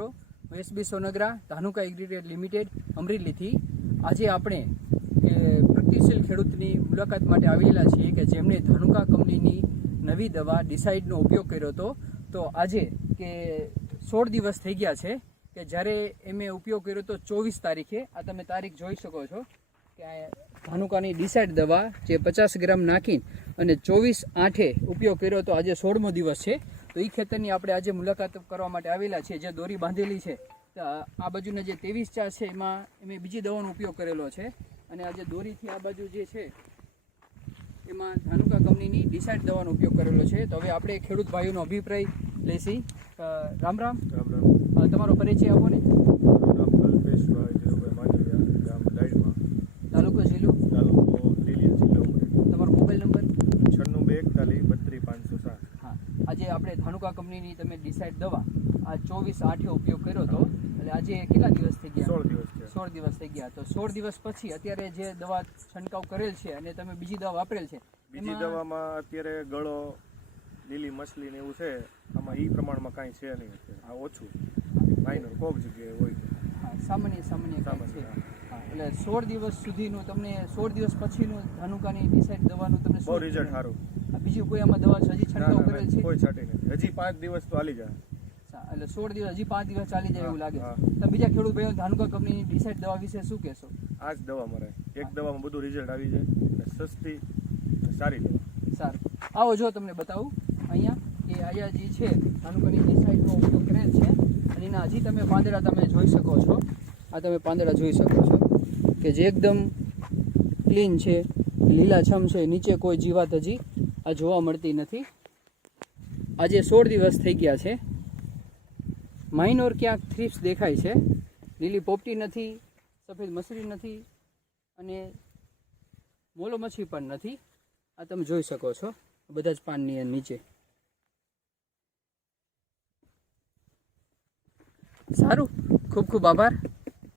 હું SB Songara Dhanuka agritech limited અમરેલીથી આજે આપણે પ્રગતિશીલ ખેડૂતની મુલાકાત માટે આવેલા છીએ કે જેમણે ધાનુકા કંપનીની નવી દવા ડિસાઇડનો ઉપયોગ કર્યો હતો તો આજે કે સોળ દિવસ થઈ ગયા છે કે જ્યારે એમે ઉપયોગ કર્યો હતો ચોવીસ તારીખે આ તમે તારીખ જોઈ શકો છો કે ધાનુકાની ડિસાઇડ દવા જે પચાસ ગ્રામ નાખી અને ચોવીસ આઠે ઉપયોગ કર્યો હતો આજે સોળમો દિવસ છે તો એ ખેતરની આપણે આજે મુલાકાત કરવા માટે આવેલા છે જે દોરી બાંધેલી છે આ બાજુના જે ત્રેવીસ ચાર છે એમાં એમે બીજી દવાનો ઉપયોગ કરેલો છે અને આ જે દોરીથી આ બાજુ જે છે એમાં ધાનુકા કંપનીની ડિસાઇડ દવાનો ઉપયોગ કરેલો છે તો હવે આપણે ખેડૂત ભાઈઓનો અભિપ્રાય લેશી રામ રામ રામ રામ તમારો પરિચય આપો ને આપણે ધાનુકા કંપનીની તમે ડિસાઇડ દવા આ ચોવીસ આઠે ઉપયોગ કર્યો હતો એટલે આજે કેટલા દિવસ થઈ ગયા સોળ દિવસ સોળ દિવસ થઈ ગયા તો સોળ દિવસ પછી અત્યારે જે દવા છંટકાવ કરેલ છે અને તમે બીજી દવા વાપરેલ છે બીજી દવામાં અત્યારે ગળો લીલી મછલી ને એવું છે આમાં એ પ્રમાણમાં કાંઈ છે નહીં આ ઓછું માઇનર કોક જગ્યાએ હોય સામાન્ય સામાન્ય કામ છે એટલે સોળ દિવસ સુધીનું તમને સોળ દિવસ પછીનું ધનુકાની ડિસાઇડ દવાનું તમને બહુ રિઝલ્ટ સારું બીજું કોઈ આમાં દવા હજી છંટકાવ કરેલ છે કોઈ છાટી નથી હજી પાંચ દિવસ તો હાલી જાય એટલે સોળ દિવસ હજી પાંચ દિવસ ચાલી જાય એવું લાગે તો બીજા ખેડૂત ભાઈઓ ધાનુકા કંપની ડિસાઇડ દવા વિશે શું કહેશો આ જ દવા મળે એક દવામાં બધું રિઝલ્ટ આવી જાય સસ્તી સારી દવા સારું આવો જો તમને બતાવું અહીંયા કે આયાજી છે ધાનુકાની અને હજી તમે પાંદડા તમે જોઈ શકો છો આ તમે પાંદડા જોઈ શકો છો કે જે એકદમ ક્લીન છે લીલાછમ છે નીચે કોઈ જીવાત હજી આ જોવા મળતી નથી આજે સોળ દિવસ થઈ ગયા છે માઇનોર ક્યાંક થ્રીપ્સ દેખાય છે લીલી પોપટી નથી સફેદ મસરી નથી અને મોલો મચ્છી પણ નથી આ તમે જોઈ શકો છો બધા જ પાનની નીચે સારું ખૂબ ખૂબ આભાર